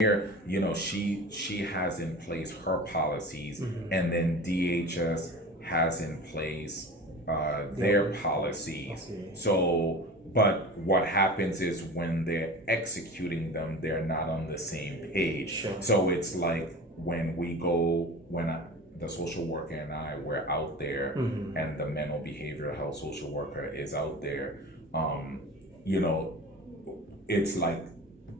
here, she has in place her policies, and then DHS has in place their policies. Okay. So, but what happens is when they're executing them, they're not on the same page. Sure. So it's like the social worker and I were out there, and the mental behavioral health social worker is out there. You know, it's like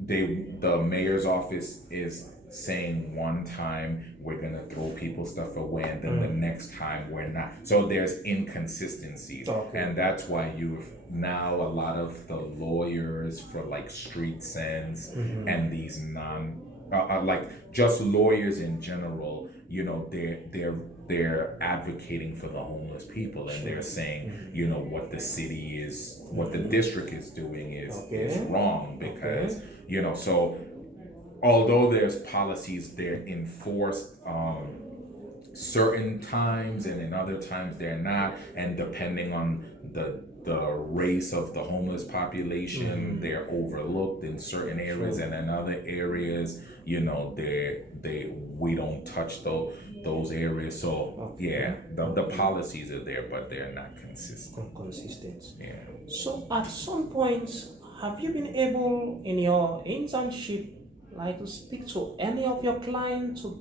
the mayor's office is saying one time we're gonna throw people's stuff away, and then the next time we're not. So there's inconsistencies. Okay. And that's why you've now a lot of the lawyers for like Street Sense and these like just lawyers in general, they're advocating for the homeless people, and they're saying, what the city is, what the district is doing is wrong, because so although there's policies, they're enforced certain times, and in other times they're not, and depending on the race of the homeless population, they're overlooked in certain areas, and in other areas, we don't touch those areas. So yeah, the policies are there, but they're not consistent. Consistent. Yeah. So at some point, have you been able in your internship, like, to speak to any of your clients to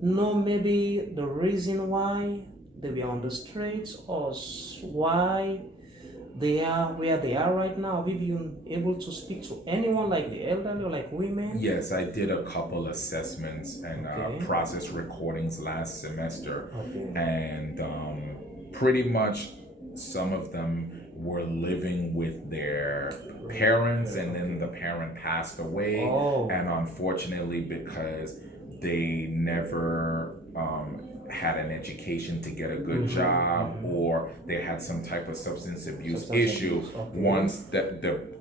know maybe the reason why they were on the streets, or why they are where they are right now? Have you been able to speak to anyone, like the elderly or like women? Yes, I did a couple assessments and Okay. process recordings last semester, Okay. and pretty much some of them were living with their parents, and then the parent passed away. Oh. And unfortunately, because they never had an education to get a good job, or they had some type of substance abuse issue, Okay.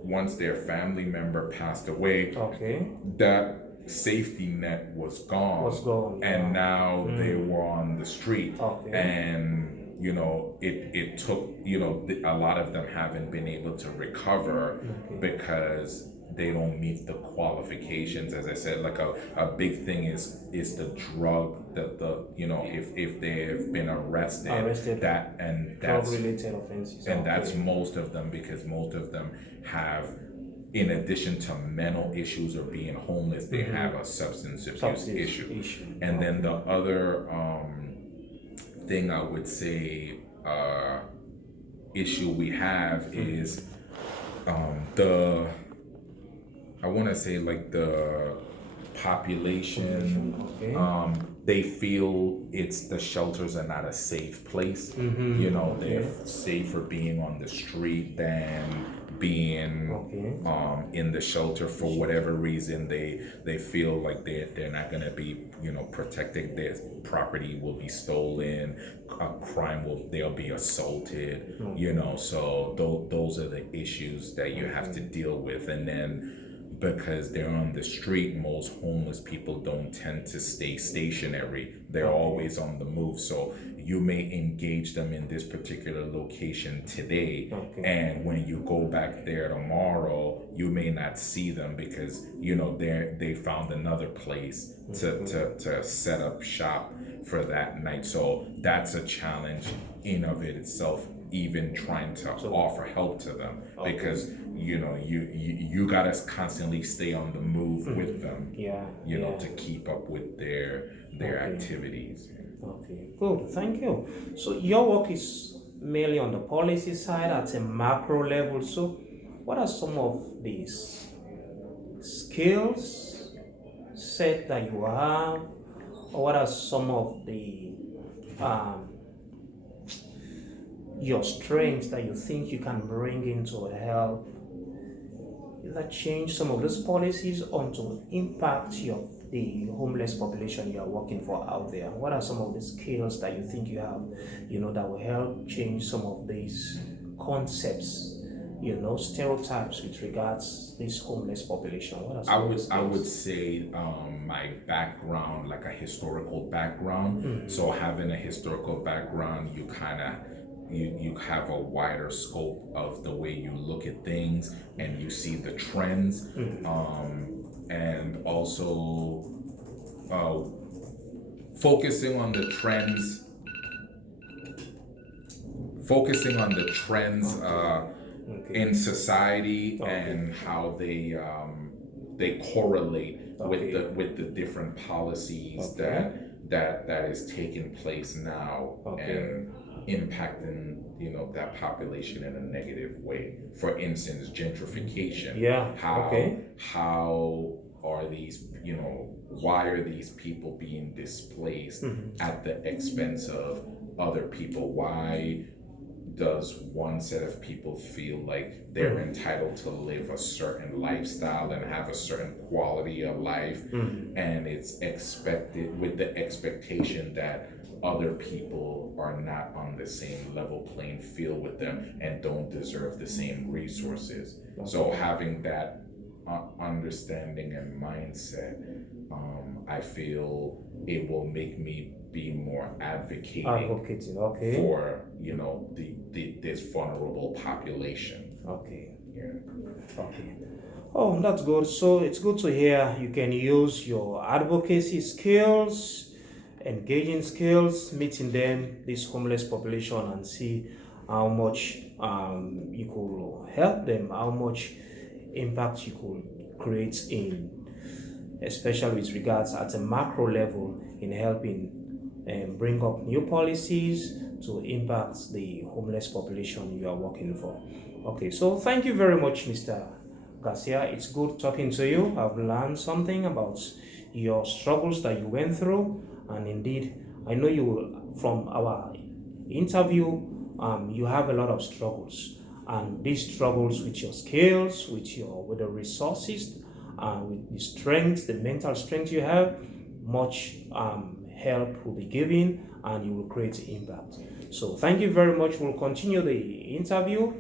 once their family member passed away, Okay. that safety net was gone. And now they were on the street. Okay. And it took, a lot of them haven't been able to recover because they don't meet the qualifications. As I said, like a big thing is the drug, if they have been arrested, that's drug-related offenses. and that's most of them, because most of them have, in addition to mental issues or being homeless, they have a substance abuse issue. And then the other thing I would say issue we have is I want to say, like, the population, they feel the shelters are not a safe place. They're safer being on the street than being in the shelter. For whatever reason, they feel like they're not going to be protected. Their property will be stolen, they'll be assaulted. So those are the issues that you have to deal with. And then, because they're on the street, most homeless people don't tend to stay stationary. They're always on the move. So you may engage them in this particular location today, and when you go back there tomorrow, you may not see them, because they found another place to set up shop for that night. So that's a challenge in of it itself, even trying to offer help to them, because you gotta constantly stay on the move with them, to keep up with their activities. Okay, good, thank you. So your work is mainly on the policy side at a macro level. So what are some of these skills set that you have, or what are some of the your strengths that you think you can bring in to help that change some of those policies on to impact the homeless population you are working for out there? What are some of the skills that you think you have, that will help change some of these concepts, stereotypes with regards this homeless population? What are some I would say my background, like a historical background. So having a historical background, you kind of you have a wider scope of the way you look at things, and you see the trends. and also focusing on the trends, in society and how they correlate with the different policies that is taking place now and impacting that population in a negative way. For instance, gentrification. How are these why are these people being displaced at the expense of other people? Why does one set of people feel like they're entitled to live a certain lifestyle and have a certain quality of life, and it's expected with the expectation that other people are not on the same level playing field with them and don't deserve the same resources? So having that understanding and mindset, I feel it will make me be more advocating for this vulnerable population. Oh, that's good. So it's good to hear you can use your advocacy skills, engaging skills, meeting this homeless population, and see how much you could help them, how much impact you could create especially with regards at a macro level in helping bring up new policies to impact the homeless population you are working for. Okay, so thank you very much, Mr. Garcia. It's good talking to you. I've learned something about your struggles that you went through, and indeed, I know you from our interview, you have a lot of struggles, and these struggles with your skills, with the resources, with the strength, the mental strength you have, much help will be given, and you will create impact. So thank you very much. We'll continue the interview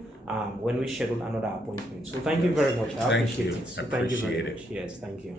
when we schedule another appointment. So thank you very much. I appreciate it. So thank you very much. Yes, thank you.